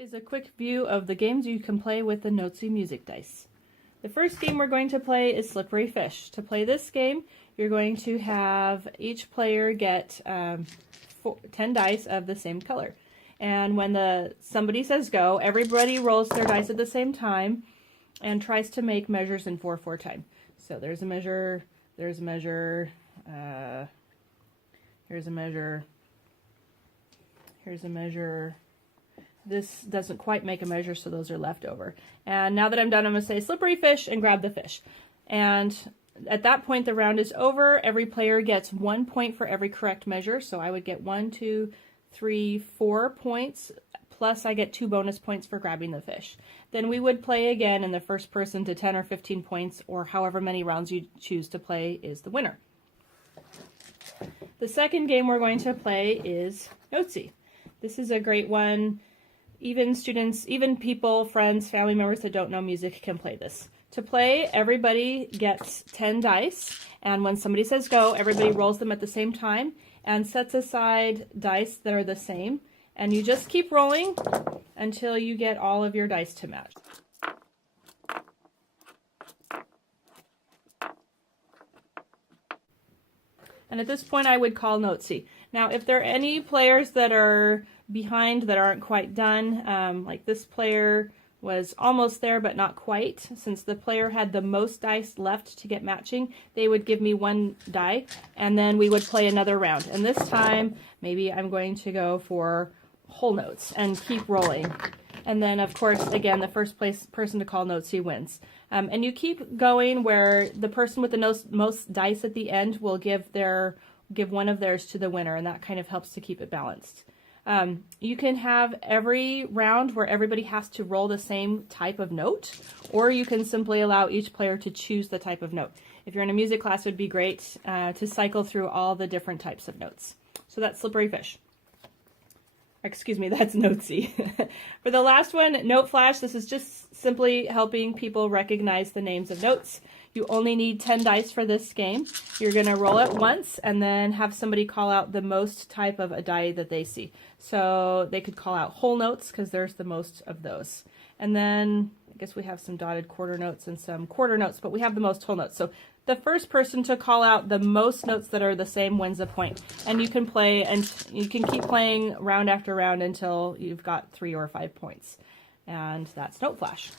Is a quick view of the games you can play with the Notesy music dice. The first game we're going to play is Slippery Fish. To play this game, you're going to have each player get 10 dice of the same color. And when somebody says go, everybody rolls their dice at the same time and tries to make measures in 4/4 time. So there's a measure, here's a measure, here's a measure, here's a measure. This doesn't quite make a measure, so those are left over. And now that I'm done, I'm going to say slippery fish and grab the fish. And at that point, the round is over. Every player gets 1 point for every correct measure. So I would get 1, 2, 3, 4 points, plus I get 2 bonus points for grabbing the fish. Then we would play again, and the first person to 10 or 15 points, or however many rounds you choose to play, is the winner. The second game we're going to play is Notesy. This is a great one. Even students, even people, friends, family members that don't know music can play this. To play, everybody gets 10 dice, and when somebody says go, everybody rolls them at the same time and sets aside dice that are the same, and you just keep rolling until you get all of your dice to match. And at this point, I would call Notesy. Now, if there are any players that are behind that aren't quite done, like this player was almost there but not quite, since the player had the most dice left to get matching, they would give me 1 die, and then we would play another round. And this time, maybe I'm going to go for whole notes and keep rolling. And then, of course, again, the first person to call Notesy wins. And you keep going where the person with the most dice at the end will give one of theirs to the winner, and that kind of helps to keep it balanced. You can have every round where everybody has to roll the same type of note, or you can simply allow each player to choose the type of note. If you're in a music class, it would be great to cycle through all the different types of notes. So that's Slippery Fish. Excuse me, that's Notesy. For the last one, Note Flash, this is just simply helping people recognize the names of notes. You only need 10 dice for this game. You're going to roll it once and then have somebody call out the most type of a die that they see. So they could call out whole notes because there's the most of those. And then I guess we have some dotted quarter notes and some quarter notes, but we have the most whole notes. So the first person to call out the most notes that are the same wins a point. And you can play, and you can keep playing round after round until you've got 3 or 5 points. And that's Note Flash.